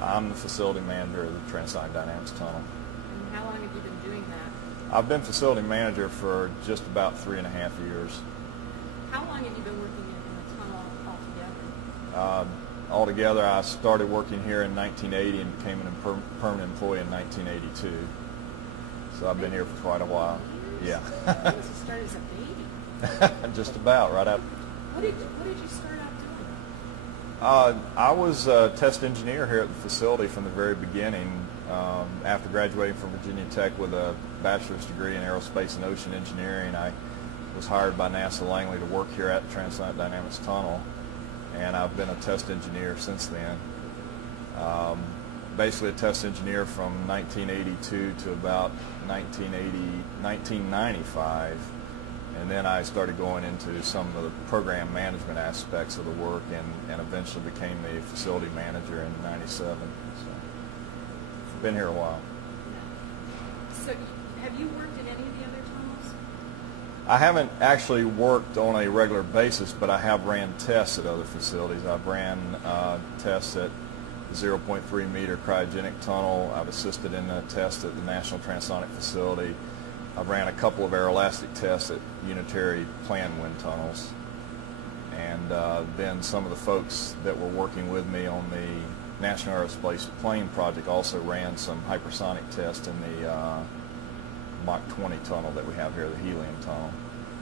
I'm the facility manager of the Transonic Dynamics Tunnel. And how long have you been doing that? I've been facility manager for just about 3.5 years. How long have you been working in the tunnel altogether? Altogether, I started working here in 1980 and became a permanent employee in 1982. So I've been here for quite a while. Years? Yeah. You started as a baby. Just about, right up. What did you start out doing? I was a test engineer here at the facility from the very beginning. After graduating from Virginia Tech with a bachelor's degree in aerospace and ocean engineering, I was hired by NASA Langley to work here at the Transonic Dynamics Tunnel, and I've been a test engineer since then. Basically a test engineer from 1982 to about 1995. And then I started going into some of the program management aspects of the work and eventually became the facility manager in 97. So, been here a while. So have you worked in any of the other tunnels? I haven't actually worked on a regular basis, but I have ran tests at other facilities. I've ran tests at the 0.3 meter cryogenic tunnel. I've assisted in a test at the National Transonic Facility. I've ran a couple of aeroelastic tests at unitary planned wind tunnels. And then some of the folks that were working with me on the National Aerospace Plane Project also ran some hypersonic tests in the Mach 20 tunnel that we have here, the helium tunnel.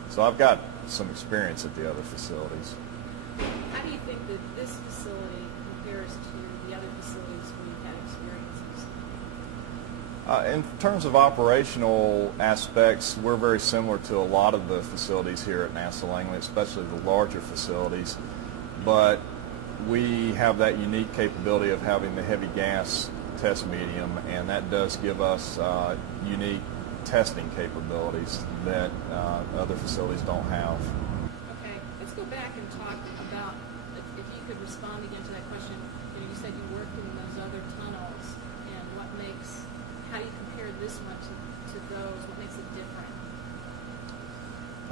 So I've got some experience at the other facilities. How do you think that this facility compares to the other facilities where you've had experiences? In terms of operational aspects, we're very similar to a lot of the facilities here at NASA Langley, especially the larger facilities. But we have that unique capability of having the heavy gas test medium, and that does give us unique testing capabilities that other facilities don't have. Okay, let's go back and talk about, if you could respond again to that question. You said you worked in those other tunnels, and how do you compare this one to those? What makes it different?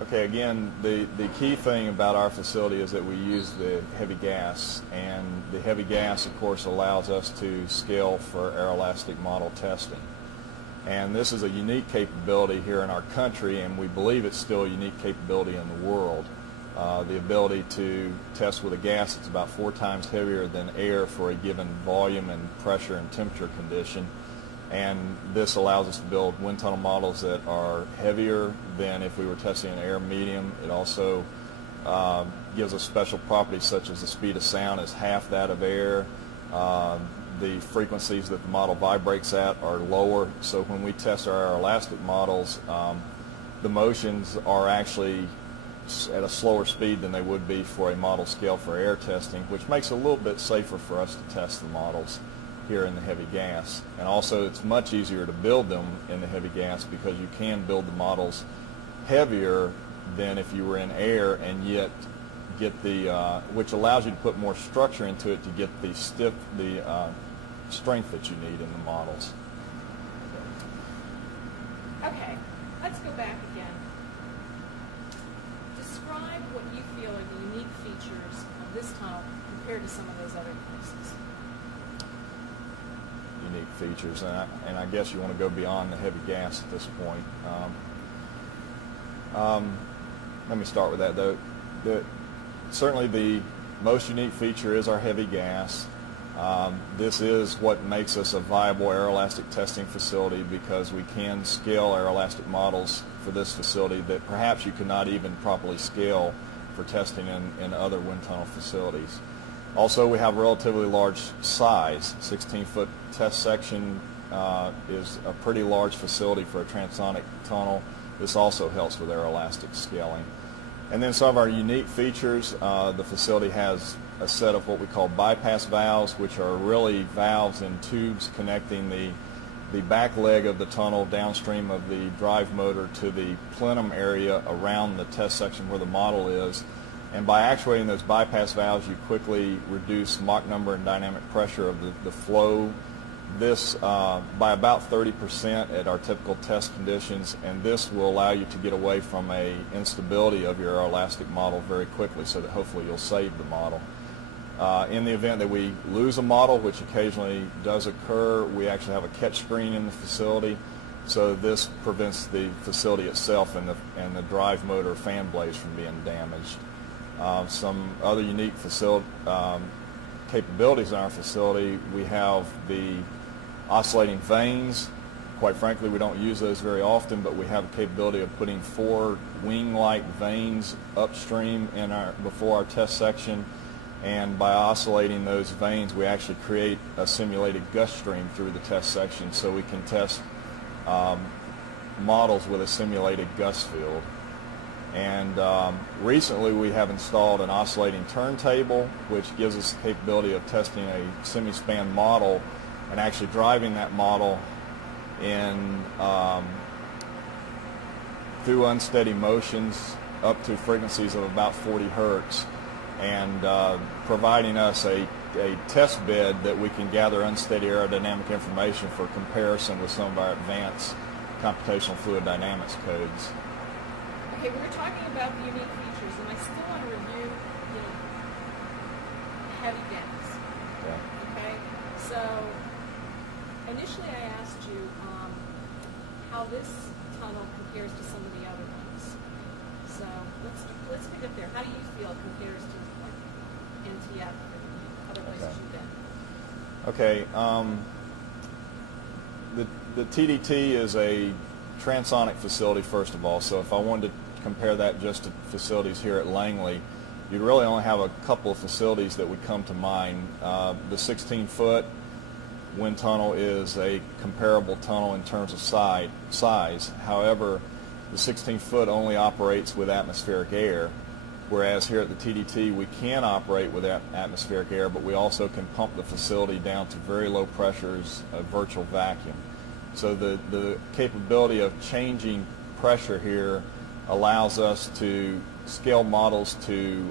Okay, again, the key thing about our facility is that we use the heavy gas, and the heavy gas, of course, allows us to scale for aeroelastic model testing. And this is a unique capability here in our country, and we believe it's still a unique capability in the world. The ability to test with a gas that's about 4 times heavier than air for a given volume and pressure and temperature condition. And this allows us to build wind tunnel models that are heavier than if we were testing an air medium. It also gives us special properties such as the speed of sound is half that of air. The frequencies that the model vibrates at are lower, so when we test our aeroelastic models, the motions are actually at a slower speed than they would be for a model scale for air testing, which makes it a little bit safer for us to test the models here in the heavy gas. And also it's much easier to build them in the heavy gas because you can build the models heavier than if you were in air, and yet get the which allows you to put more structure into it to get the strength that you need in the models. Okay, let's go back again. Describe what you feel are the unique features of this tunnel compared to some of those other places. Unique features, and I guess you want to go beyond the heavy gas at this point. Let me start with that though. Certainly the most unique feature is our heavy gas. This is what makes us a viable aeroelastic testing facility, because we can scale aeroelastic models for this facility that perhaps you could not even properly scale for testing in other wind tunnel facilities. Also, we have a relatively large size. 16-foot test section is a pretty large facility for a transonic tunnel. This also helps with aeroelastic scaling. And then some of our unique features, the facility has a set of what we call bypass valves, which are really valves and tubes connecting the back leg of the tunnel downstream of the drive motor to the plenum area around the test section where the model is. And by actuating those bypass valves, you quickly reduce Mach number and dynamic pressure of the flow. This by about 30% at our typical test conditions, and this will allow you to get away from an instability of your aeroelastic model very quickly, so that hopefully you'll save the model. In the event that we lose a model, which occasionally does occur, we actually have a catch screen in the facility. So this prevents the facility itself and the drive motor fan blades from being damaged. Some other unique capabilities in our facility, we have the oscillating vanes. Quite frankly, we don't use those very often, but we have the capability of putting 4 wing-like vanes upstream before our test section. And by oscillating those vanes, we actually create a simulated gust stream through the test section, so we can test models with a simulated gust field. And recently we have installed an oscillating turntable, which gives us the capability of testing a semi-span model and actually driving that model in through unsteady motions up to frequencies of about 40 hertz, and providing us a test bed that we can gather unsteady aerodynamic information for comparison with some of our advanced computational fluid dynamics codes. Okay, we were talking about the unique features, and I still want to review, heavy gas. Yeah. Okay, so initially I asked you how this tunnel compares to some of the other ones. So let's pick up there. How do you feel it compares to NTF and other places you've been? Okay. The TDT is a transonic facility, first of all. So if I wanted to compare that just to facilities here at Langley, you'd really only have a couple of facilities that would come to mind. The 16-foot wind tunnel is a comparable tunnel in terms of size. However, the 16-foot only operates with atmospheric air, whereas here at the TDT we can operate with atmospheric air, but we also can pump the facility down to very low pressures, a virtual vacuum. So the capability of changing pressure here allows us to scale models to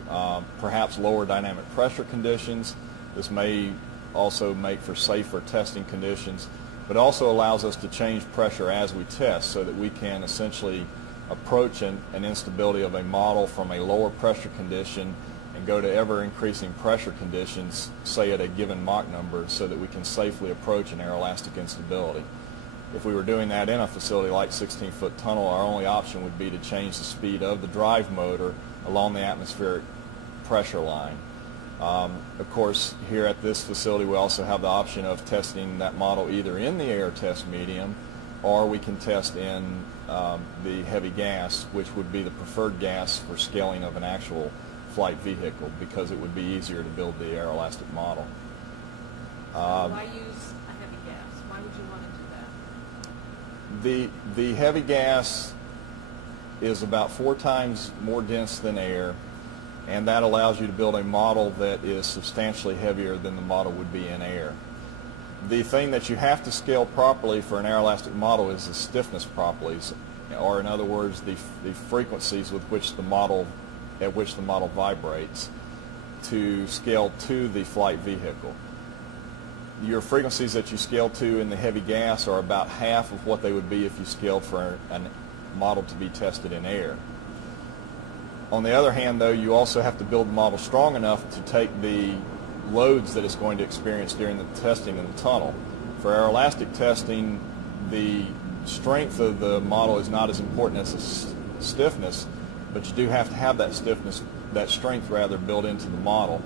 perhaps lower dynamic pressure conditions. This may also make for safer testing conditions, but also allows us to change pressure as we test, so that we can essentially approach an instability of a model from a lower pressure condition and go to ever increasing pressure conditions, say at a given Mach number, so that we can safely approach an aeroelastic instability. If we were doing that in a facility like 16-foot tunnel, our only option would be to change the speed of the drive motor along the atmospheric pressure line. Of course, here at this facility we also have the option of testing that model either in the air test medium, or we can test in the heavy gas, which would be the preferred gas for scaling of an actual flight vehicle, because it would be easier to build the aeroelastic model. Why use a heavy gas? Why would you want to do that? The heavy gas is about 4 times more dense than air, and that allows you to build a model that is substantially heavier than the model would be in air. The thing that you have to scale properly for an aeroelastic model is the stiffness properties, or in other words, the frequencies with which at which the model vibrates, to scale to the flight vehicle. Your frequencies that you scale to in the heavy gas are about half of what they would be if you scaled for a model to be tested in air. On the other hand, though, you also have to build the model strong enough to take the loads that it's going to experience during the testing in the tunnel. For aeroelastic testing, the strength of the model is not as important as the stiffness, but you do have to have that strength built into the model.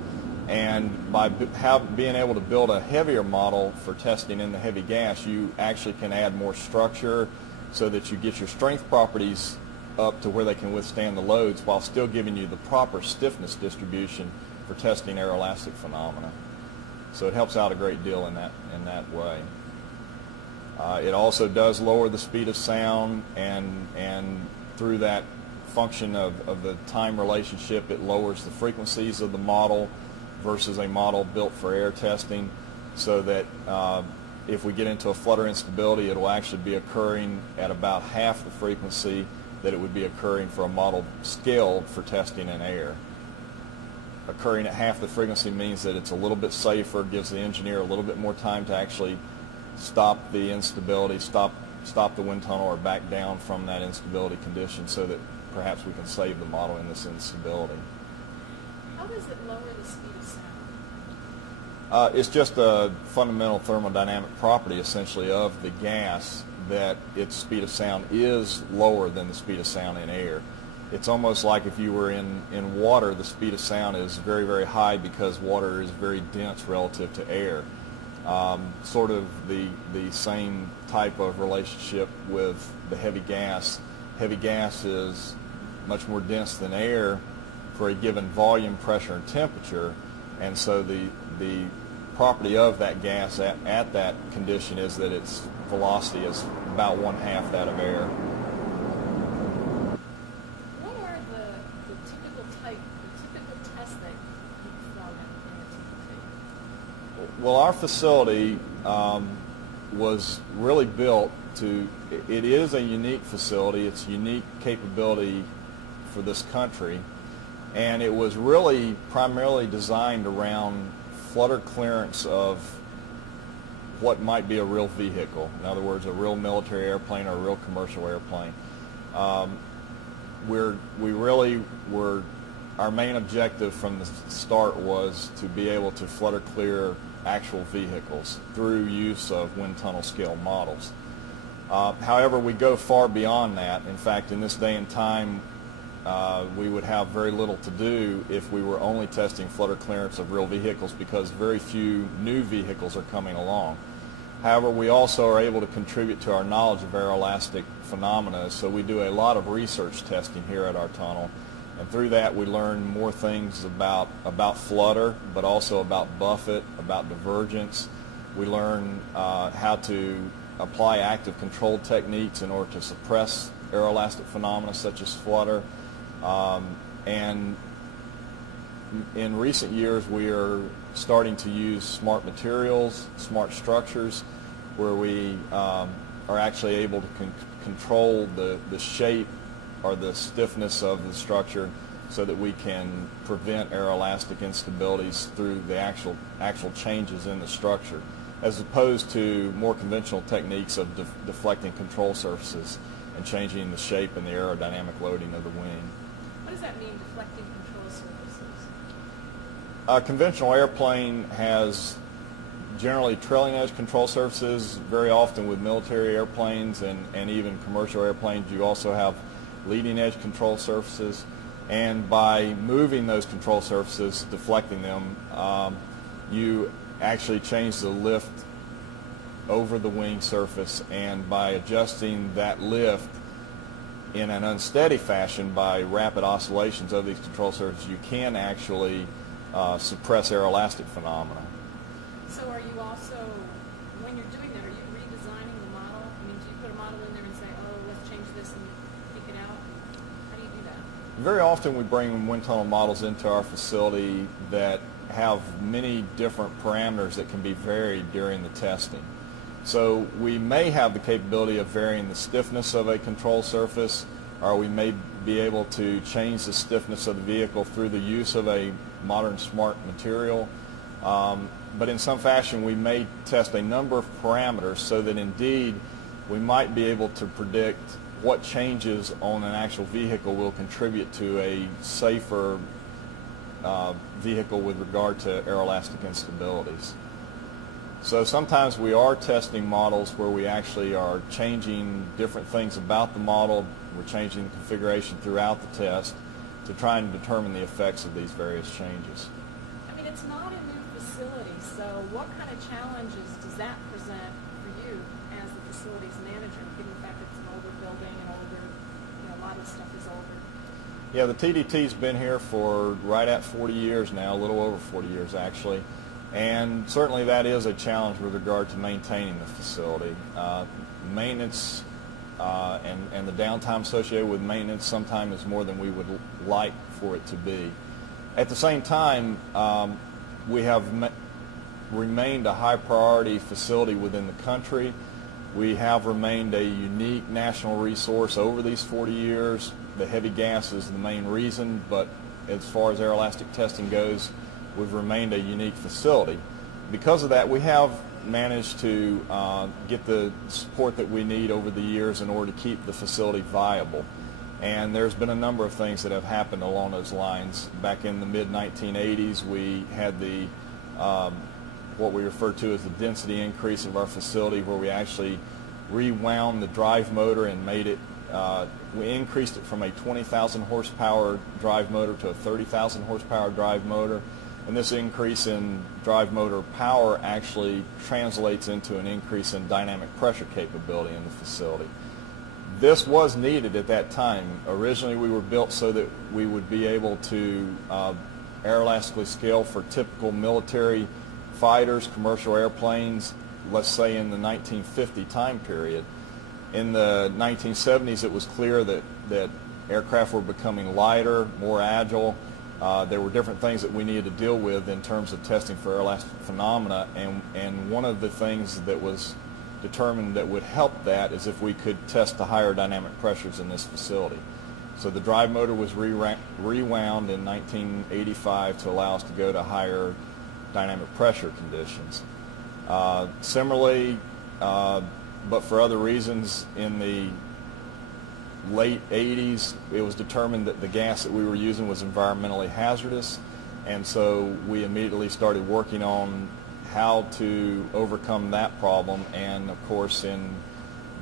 And by being able to build a heavier model for testing in the heavy gas, you actually can add more structure so that you get your strength properties up to where they can withstand the loads while still giving you the proper stiffness distribution for testing aeroelastic phenomena. So it helps out a great deal in that way. It also does lower the speed of sound, and through that function of the time relationship, it lowers the frequencies of the model versus a model built for air testing, so that if we get into a flutter instability, it will actually be occurring at about half the frequency that it would be occurring for a model scaled for testing in air. Occurring at half the frequency means that it's a little bit safer, gives the engineer a little bit more time to actually stop the instability, stop the wind tunnel, or back down from that instability condition, so that perhaps we can save the model in this instability. How does it lower the speed of sound? It's just a fundamental thermodynamic property, essentially, of the gas that its speed of sound is lower than the speed of sound in air. It's almost like if you were in water, the speed of sound is very, very high because water is very dense relative to air. Sort of the same type of relationship with the heavy gas. Heavy gas is much more dense than air for a given volume, pressure, and temperature, and so the property of that gas at that condition is that its velocity is about 1/2 that of air. What are the typical tests that you perform in a TDT? Well, our facility was really built to, it is a unique facility, it's a unique capability for this country, and it was really primarily designed around flutter clearance of what might be a real vehicle. In other words, a real military airplane or a real commercial airplane. Our main objective from the start was to be able to flutter clear actual vehicles through use of wind tunnel scale models. However, we go far beyond that. In fact, in this day and time, we would have very little to do if we were only testing flutter clearance of real vehicles because very few new vehicles are coming along. However, we also are able to contribute to our knowledge of aeroelastic phenomena, so we do a lot of research testing here at our tunnel, and through that we learn more things about flutter, but also about buffet, about divergence. We learn how to apply active control techniques in order to suppress aeroelastic phenomena such as flutter. And in recent years we are starting to use smart materials, smart structures, where we are actually able to control the shape or the stiffness of the structure so that we can prevent aeroelastic instabilities through the actual changes in the structure, as opposed to more conventional techniques of deflecting control surfaces and changing the shape and the aerodynamic loading of the wing. What does that mean, deflecting control surfaces? A conventional airplane has generally trailing edge control surfaces. Very often with military airplanes and even commercial airplanes, you also have leading edge control surfaces. And by moving those control surfaces, deflecting them, you actually change the lift over the wing surface, and by adjusting that lift in an unsteady fashion by rapid oscillations of these control surfaces, you can actually suppress aeroelastic phenomena. So are you also, when you're doing that, are you redesigning the model? I mean, do you put a model in there and say, oh, let's change this and pick it out? How do you do that? Very often we bring wind tunnel models into our facility that have many different parameters that can be varied during the testing. So we may have the capability of varying the stiffness of a control surface, or we may be able to change the stiffness of the vehicle through the use of a modern smart material. But in some fashion we may test a number of parameters so that indeed we might be able to predict what changes on an actual vehicle will contribute to a safer vehicle with regard to aeroelastic instabilities. So sometimes we are testing models where we actually are changing different things about the model. We're changing the configuration throughout the test to try and determine the effects of these various changes. I mean, it's not a new facility, so what kind of challenges does that present for you as the facilities manager, given the fact that it's an older building and older, a lot of stuff is older? Yeah, the TDT's been here for right at 40 years now, a little over 40 years actually. And certainly that is a challenge with regard to maintaining the facility. Maintenance and the downtime associated with maintenance sometimes is more than we would like for it to be. At the same time, we have remained a high priority facility within the country. We have remained a unique national resource over these 40 years. The heavy gas is the main reason, but as far as aeroelastic testing goes, we've remained a unique facility. Because of that, we have managed to get the support that we need over the years in order to keep the facility viable. And there's been a number of things that have happened along those lines. Back in the mid-1980s, we had the what we refer to as the density increase of our facility, where we actually rewound the drive motor and made it, we increased it from a 20,000 horsepower drive motor to a 30,000 horsepower drive motor. And this increase in drive motor power actually translates into an increase in dynamic pressure capability in the facility. This was needed at that time. Originally we were built so that we would be able to aeroelastically scale for typical military fighters, commercial airplanes, let's say in the 1950 time period. In the 1970s it was clear that aircraft were becoming lighter, more agile. There were different things that we needed to deal with in terms of testing for aeroelastic phenomena, and one of the things that was determined that would help that is if we could test the higher dynamic pressures in this facility. So the drive motor was rewound in 1985 to allow us to go to higher dynamic pressure conditions. Similarly, but for other reasons, in the late 80s, it was determined that the gas that we were using was environmentally hazardous, and so we immediately started working on how to overcome that problem. And of course, in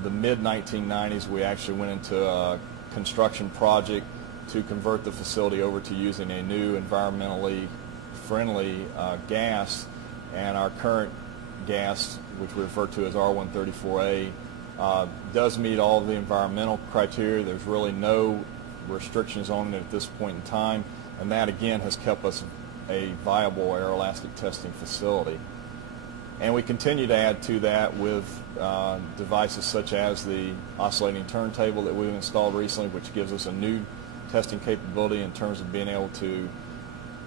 the mid-1990s, we actually went into a construction project to convert the facility over to using a new environmentally friendly gas, and our current gas, which we refer to as R134A, does meet all the environmental criteria. There's really no restrictions on it at this point in time, and that again has kept us a viable aeroelastic testing facility. And we continue to add to that with devices such as the oscillating turntable that we've installed recently, which gives us a new testing capability in terms of being able to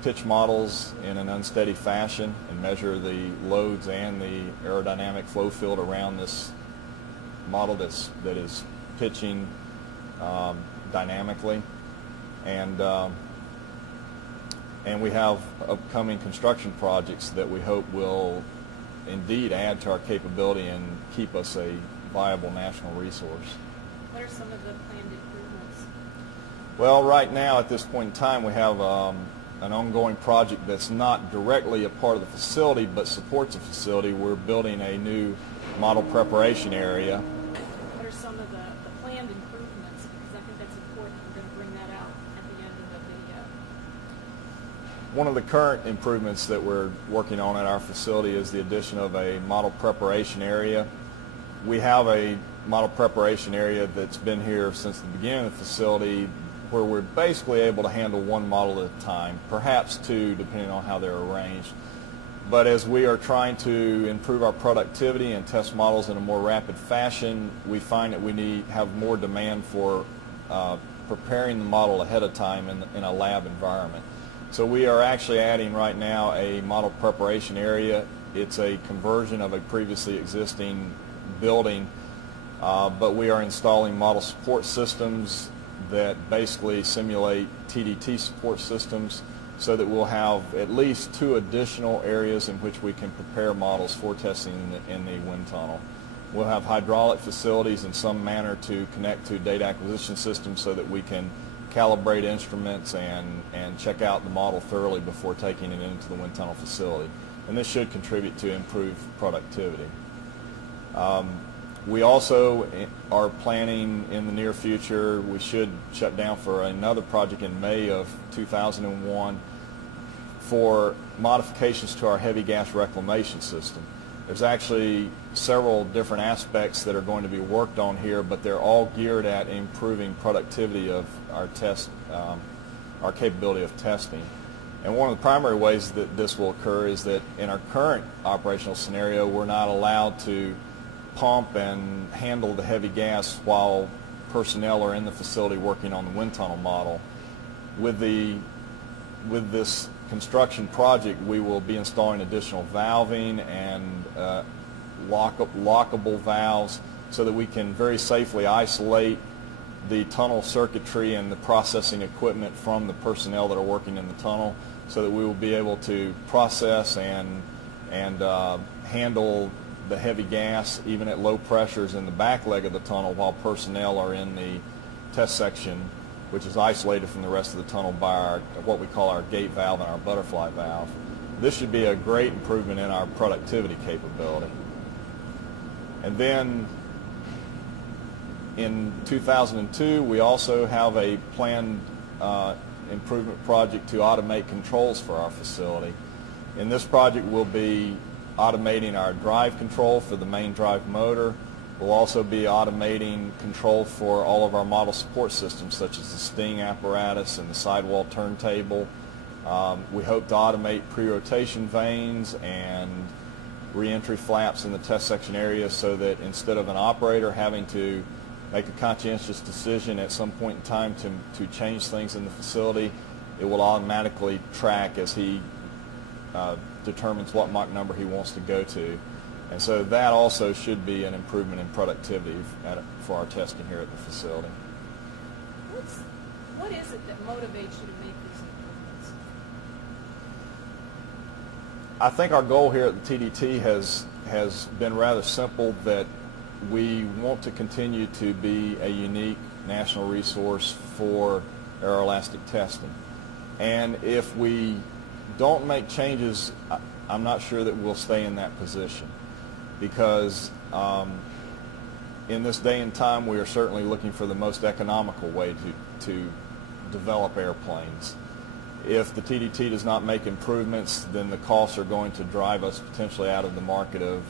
pitch models in an unsteady fashion and measure the loads and the aerodynamic flow field around this model that is pitching dynamically. And we have upcoming construction projects that we hope will indeed add to our capability and keep us a viable national resource. What are some of the planned improvements? Well, right now at this point in time we have an ongoing project that's not directly a part of the facility but supports the facility. We're building a new model preparation area. What are some of the planned improvements? Because I think that's important. We're going to bring that out at the end of the video. One of the current improvements that we're working on at our facility is the addition of a model preparation area. We have a model preparation area that's been here since the beginning of the facility, where we're basically able to handle one model at a time, perhaps two, depending on how they're arranged. But as we are trying to improve our productivity and test models in a more rapid fashion, we find that we have more demand for preparing the model ahead of time in a lab environment. So we are actually adding right now a model preparation area. It's a conversion of a previously existing building, but we are installing model support systems that basically simulate TDT support systems, so that we'll have at least 2 additional areas in which we can prepare models for testing in the wind tunnel. We'll have hydraulic facilities in some manner to connect to data acquisition systems so that we can calibrate instruments and check out the model thoroughly before taking it into the wind tunnel facility. And this should contribute to improved productivity. We also are planning in the near future, we should shut down for another project in May of 2001 for modifications to our heavy gas reclamation system. There's actually several different aspects that are going to be worked on here, but they're all geared at improving productivity of our capability of testing. And one of the primary ways that this will occur is that in our current operational scenario, we're not allowed to pump and handle the heavy gas while personnel are in the facility working on the wind tunnel model. With this construction project, we will be installing additional valving and lockable valves so that we can very safely isolate the tunnel circuitry and the processing equipment from the personnel that are working in the tunnel, so that we will be able to process and handle the heavy gas even at low pressures in the back leg of the tunnel while personnel are in the test section, which is isolated from the rest of the tunnel by what we call our gate valve and our butterfly valve. this should be a great improvement in our productivity capability. And then in 2002, we also have a planned improvement project to automate controls for our facility. In this project, we'll be automating our drive control for the main drive motor. We'll also be automating control for all of our model support systems, such as the sting apparatus and the sidewall turntable. We hope to automate pre-rotation vanes and re-entry flaps in the test section area, so that instead of an operator having to make a conscientious decision at some point in time to change things in the facility, it will automatically track as he determines what Mach number he wants to go to. And so that also should be an improvement in productivity for our testing here at the facility. What is it that motivates you to make these improvements? I think our goal here at the TDT has been rather simple, that we want to continue to be a unique national resource for aeroelastic testing. And if we don't make changes, I'm not sure that we'll stay in that position, because in this day and time, we are certainly looking for the most economical way to develop airplanes. If the TDT does not make improvements, then the costs are going to drive us potentially out of the market of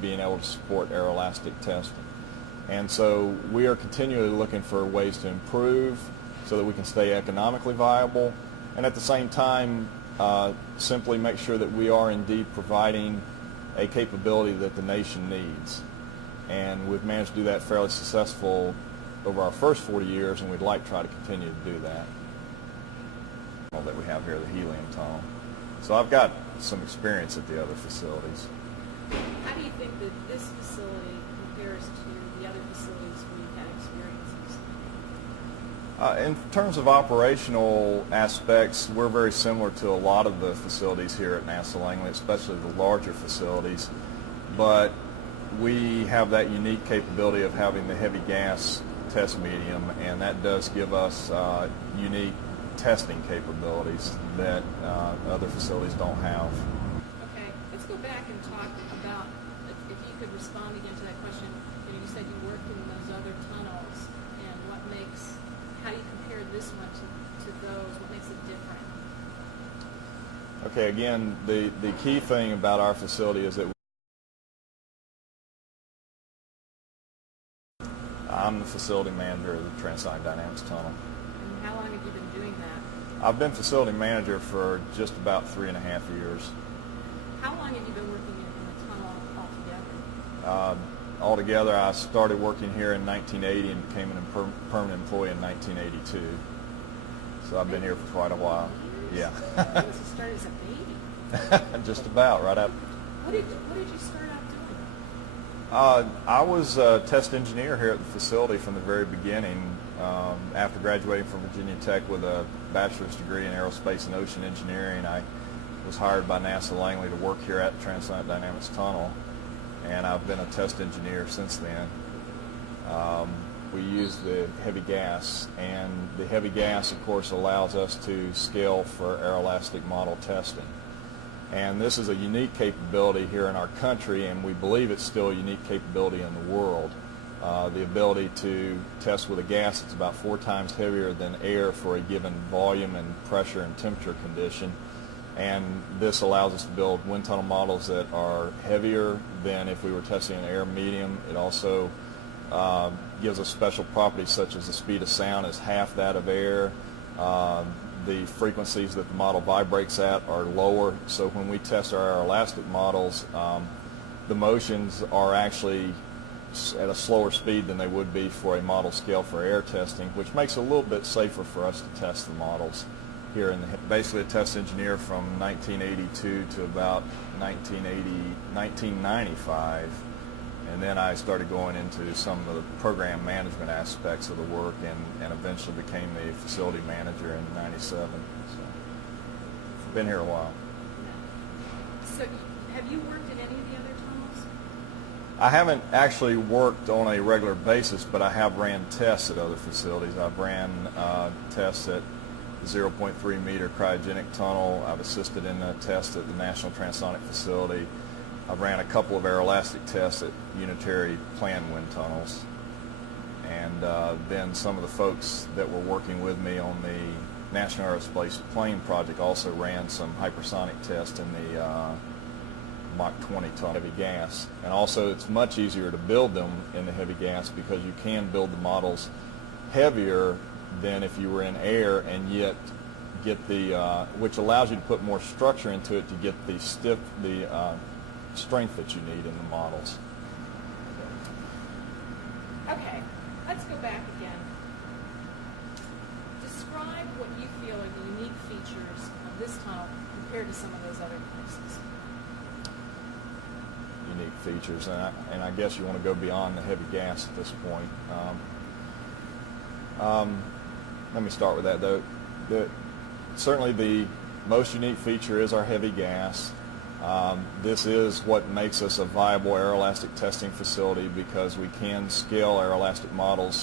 being able to support aeroelastic testing. And so we are continually looking for ways to improve so that we can stay economically viable, and at the same time simply make sure that we are indeed providing a capability that the nation needs. And we've managed to do that fairly successful over our first 40 years, and we'd like to try to continue to do that. That we have here, the helium tunnel. So I've got some experience at the other facilities. How do you think that this facility compares to the other facilities where you've had experiences? In terms of operational aspects, we're very similar to a lot of the facilities here at NASA Langley, especially the larger facilities. But we have that unique capability of having the heavy gas test medium, and that does give us unique testing capabilities that other facilities don't have. Okay, let's go back and talk about, if you could respond again to that question. You said you worked in those other tunnels, and how do you compare this one to those? What makes it different? Okay, again, the key thing about our facility is that I'm the facility manager of the Transonic Dynamics Tunnel. And how long have you been doing that? I've been facility manager for just about 3.5 years. How long have you been working in the tunnel altogether? Altogether, I started working here in 1980 and became a permanent employee in 1982. So I've been here for quite a while. Years? Yeah. You started as a baby? Just about, right up. What did you start out doing? I was a test engineer here at the facility from the very beginning. After graduating from Virginia Tech with a bachelor's degree in aerospace and ocean engineering, I was hired by NASA Langley to work here at the Transonic Dynamics Tunnel, and I've been a test engineer since then. We use the heavy gas, and the heavy gas, of course, allows us to scale for aeroelastic model testing. And this is a unique capability here in our country, and we believe it's still a unique capability in the world. The ability to test with a gas that's about 4 times heavier than air for a given volume and pressure and temperature condition. And this allows us to build wind tunnel models that are heavier than if we were testing an air medium. It also gives us special properties such as the speed of sound is half that of air. The frequencies that the model vibrates at are lower, so when we test our aeroelastic models, the motions are actually at a slower speed than they would be for a model scale for air testing, which makes it a little bit safer for us to test the models here. Basically a test engineer from 1982 to about 1995, and then I started going into some of the program management aspects of the work, and eventually became the facility manager in '97. So I've been here a while. So have you worked in any of the other tunnels? I haven't actually worked on a regular basis, but I have ran tests at other facilities. I've ran tests at 0.3 meter cryogenic tunnel. I've assisted in a test at the National Transonic facility. I've ran a couple of aeroelastic tests at unitary planned wind tunnels. And then some of the folks that were working with me on the National Aerospace Plane project also ran some hypersonic tests in the Mach 20 ton heavy gas. And also it's much easier to build them in the heavy gas because you can build the models heavier than if you were in air, and yet get the, which allows you to put more structure into it to get the strength that you need in the models. Okay, let's go back again. Describe what you feel are the unique features of this tunnel compared to some of those other places. Unique features, and I guess you want to go beyond the heavy gas at this point. Let me start with that though. Certainly the most unique feature is our heavy gas. This is what makes us a viable aeroelastic testing facility because we can scale aeroelastic models